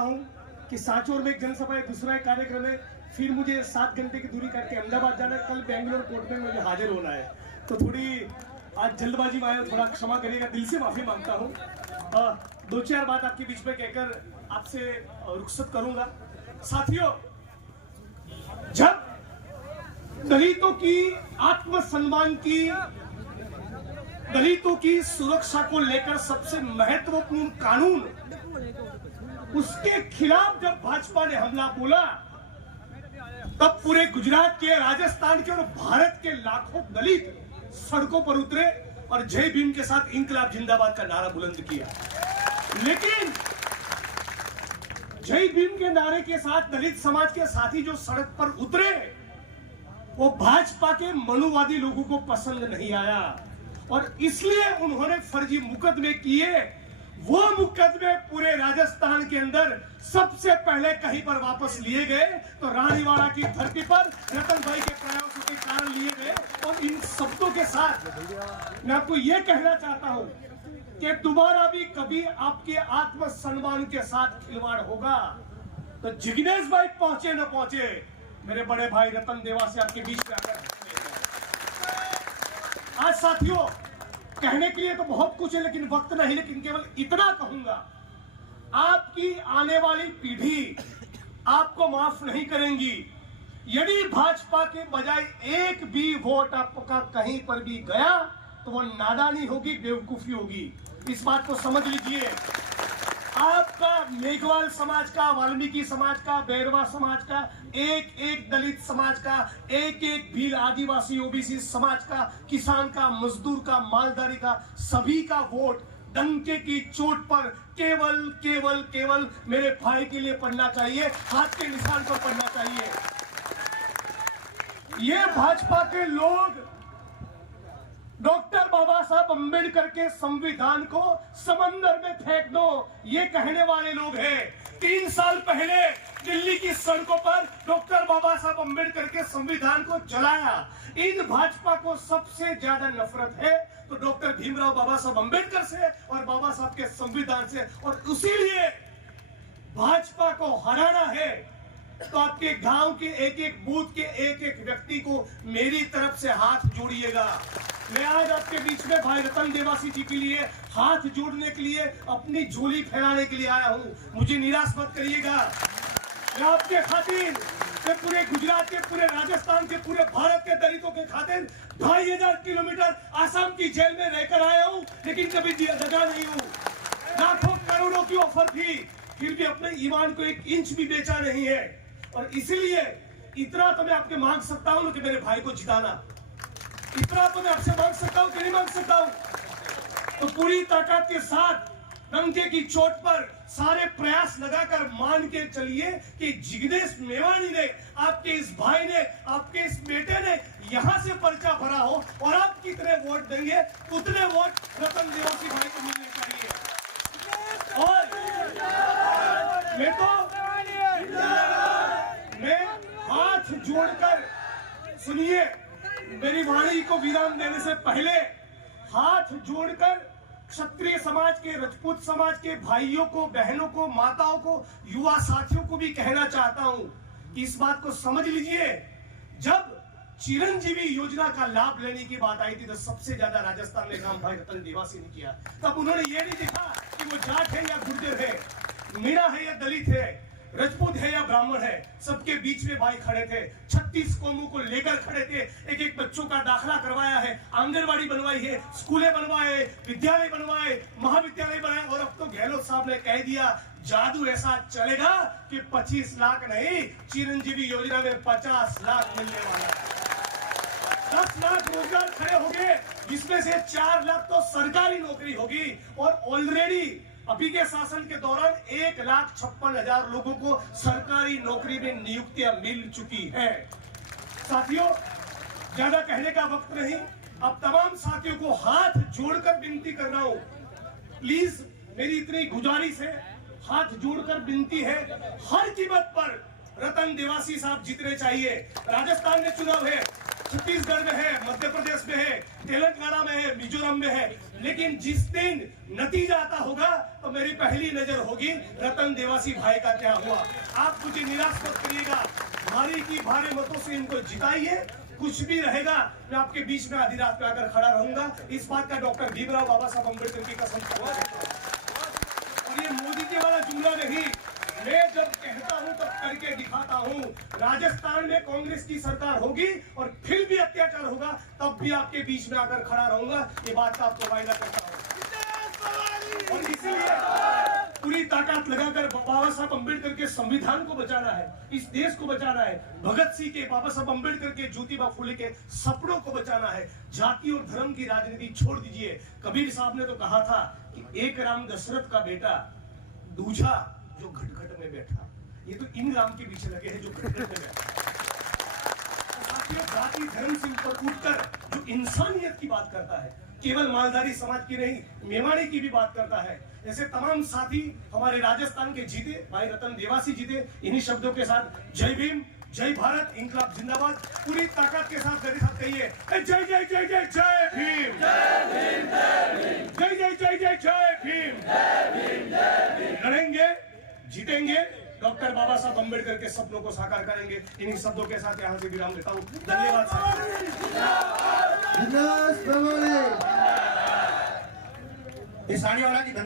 हूं कि सांचौर में एक जनसभा है, दूसरा एक कार्यक्रम है, फिर मुझे 7 घंटे की दूरी करके अहमदाबाद जाना है, कल बेंगलोर कोर्ट में मुझे हाजिर होना है। तो थोड़ी आज जल्दबाजी में आया, थोड़ा क्षमा करिएगा, दिल से माफी मांगता हूँ। 2-4 बात आपके बीच में कहकर आपसे रुखसत करूंगा। साथियों, जब दलितों की आत्मसम्मान की, दलितों की सुरक्षा को लेकर सबसे महत्वपूर्ण कानून, उसके खिलाफ जब भाजपा ने हमला बोला, तब पूरे गुजरात के, राजस्थान के और भारत के लाखों दलित सड़कों पर उतरे और जय भीम के साथ इंकलाब जिंदाबाद का नारा बुलंद किया। लेकिन जय भीम के नारे के साथ दलित समाज के साथी जो सड़क पर उतरे, वो भाजपा के मनुवादी लोगों को पसंद नहीं आया और इसलिए उन्होंने फर्जी मुकदमे किए। वो मुकदमे पूरे राजस्थान के अंदर सबसे पहले कहीं पर वापस लिए गए तो रानीवाड़ा की धरती पर रतन भाई के प्रयासों के कारण लिए गए। और इन शब्दों के साथ मैं आपको यह कहना चाहता हूं कि दोबारा भी कभी आपके आत्मसम्मान के साथ खिलवाड़ होगा तो जिग्नेश भाई पहुंचे न पहुंचे, मेरे बड़े भाई रतन देवासी आपके बीच में आकर। आज साथियों, कहने के लिए तो बहुत कुछ है लेकिन वक्त नहीं, लेकिन केवल इतना कहूंगा, आपकी आने वाली पीढ़ी आपको माफ नहीं करेंगी यदि भाजपा के बजाय एक भी वोट आपका कहीं पर भी गया तो वो नादानी होगी, बेवकूफी होगी। इस बात को समझ लीजिए। आपका मेघवाल समाज का, वाल्मीकि समाज का, बैरवा समाज का, एक एक दलित समाज का, एक एक भील आदिवासी ओबीसी समाज का, किसान का, मजदूर का, मालधारी का, सभी का वोट डंके की चोट पर केवल केवल केवल मेरे भाई के लिए पड़ना चाहिए, हाथ के निशान पर पड़ना चाहिए। ये भाजपा के लोग डॉक्टर बाबा साहब अंबेडकर के संविधान को समंदर में फेंक दो, ये कहने वाले लोग हैं। 3 साल पहले दिल्ली की सड़कों पर डॉक्टर बाबा साहब अंबेडकर के संविधान को जलाया। इन भाजपा को सबसे ज्यादा नफरत है तो डॉक्टर भीमराव बाबा साहब अंबेडकर से और बाबा साहब के संविधान से, और इसीलिए भाजपा को हराना है तो आपके गांव के एक एक बूथ के एक एक व्यक्ति को मेरी तरफ से हाथ जोड़िएगा। मैं आज आपके बीच में भाई रतन देवासी जी के लिए हाथ जोड़ने के लिए, अपनी झोली फैलाने के लिए आया हूं। मुझे निराश मत करिएगा। मैं आपके खातिर, मैं पूरे गुजरात के, पूरे राजस्थान के, पूरे भारत के दलितों के खातिर 2500 किलोमीटर आसाम की जेल में रहकर आया हूं, लेकिन कभी दगा नहीं हूं। लाखों करोड़ों की ऑफर थी, फिर भी अपने ईमान को 1 इंच भी बेचा नहीं है। और इसीलिए इतना तो मैं आपके मांग सकता हूं कि मेरे भाई को जिताना, इतना तो मैं आपसे मांग सकता हूं कि नहीं मांग सकता हूं। तो पूरी ताकत के साथ डंके की चोट पर सारे प्रयास लगाकर मान के चलिए कि जिग्नेश मेवानी ने, आपके इस भाई ने, आपके इस बेटे ने यहां से पर्चा भरा हो और आप कितने वोट देंगे उतने वोट रतन देवासी भाई को मिलने चाहिए। और मैं हाथ जोड़कर, सुनिए, मेरी वाणी को विराम देने से पहले हाथ जोड़कर क्षत्रिय समाज के, राजपूत समाज के भाइयों को, बहनों को, माताओं को, युवा साथियों को भी कहना चाहता हूं कि इस बात को समझ लीजिए। जब चिरंजीवी योजना का लाभ लेने की बात आई थी तो सबसे ज्यादा राजस्थान में काम भाई रतन देवासी ने किया। तब उन्होंने ये नहीं देखा कि वो जाट है या गुर्जर है, मीणा है या दलित है, राजपूत है या ब्राह्मण है, सबके बीच में भाई खड़े थे। 36 कौमों को लेकर खड़े थे। एक एक बच्चों का दाखला करवाया है, आंगनबाड़ी बनवाई है, स्कूलें बनवाए, विद्यालय बनवाए, महाविद्यालय बनाए। और अब तो गहलोत साहब ने कह दिया जादू ऐसा चलेगा कि 25 लाख नहीं, चिरंजीवी योजना में 50 लाख मिलने वाला है। 10 लाख रोजगार खड़े होंगे, जिसमें से 4 लाख तो सरकारी नौकरी होगी। और ऑलरेडी अभी के शासन के दौरान 1,56,000 लोगों को सरकारी नौकरी में नियुक्तियां मिल चुकी है। साथियों, ज्यादा कहने का वक्त नहीं। अब तमाम साथियों को हाथ जोड़कर विनती कर रहा हूं, प्लीज मेरी इतनी गुजारिश है, हाथ जोड़कर विनती है, हर कीमत पर रतन देवासी साहब जीतने चाहिए। राजस्थान में चुनाव है, छत्तीसगढ़ में है, मध्य प्रदेश में है, तेलंगाना में है, मिजोरम में है। लेकिन जिस दिन नतीजा आता होगा तो मेरी पहली नजर होगी रतन देवासी भाई का क्या हुआ। आप मुझे निराश मत करिएगा, भारी की भारी मतों से इनको जिताइए। कुछ भी रहेगा मैं आपके बीच में आधी रात पे आकर खड़ा रहूंगा। इस बात का डॉक्टर भीमराव बाबा साहब अम्बेडकर की कसम खावा देता हूं। और ये मोदी जी वाला जुमला नहीं, मैं जब कहता हूं तब करके दिखाता हूं। राजस्थान में कांग्रेस की सरकार होगी और फिर भी अत्याचार होगा, तब भी आपके बीच में आकर खड़ा रहूंगा। ये बात का आपको वायदा करता हूं। और इसीलिए पूरी ताकत लगाकर बाबा साहब अम्बेडकर के संविधान को बचाना है, इस देश को बचाना है, भगत सिंह के, बाबा साहब अम्बेडकर के, ज्योतिबा फुले के सपनों को बचाना है। जाति और धर्म की राजनीति छोड़ दीजिए। कबीर साहब ने तो कहा था कि एक राम दशरथ का बेटा, दूजा जो घटघट में बैठा। ये तो इन राम के पीछे लगे हैं जो घटघट में बैठा। साथियों, जाति धर्म से ऊपर उठकर जो इंसानियत की बात करता है, केवल मालधारी समाज की नहीं, मेवाड़ी की भी बात करता है। ऐसे तमाम साथी हमारे राजस्थान के जीते, भाई रतन देवासी जीते। इन्हीं शब्दों के साथ जय भीम, जय भारत, इंकलाब जिंदाबाद। पूरी ताकत के साथ मेरे साथ कहिए जय जय जय जय जय भीम, जय जय जय जय जय भीम। लड़ेंगे, जीतेंगे, डॉक्टर बाबा साहब अम्बेडकर के सपनों को साकार करेंगे। इन्हीं शब्दों के साथ यहाँ से विराम देता हूँ। धन्यवाद। ये साड़ी वाला की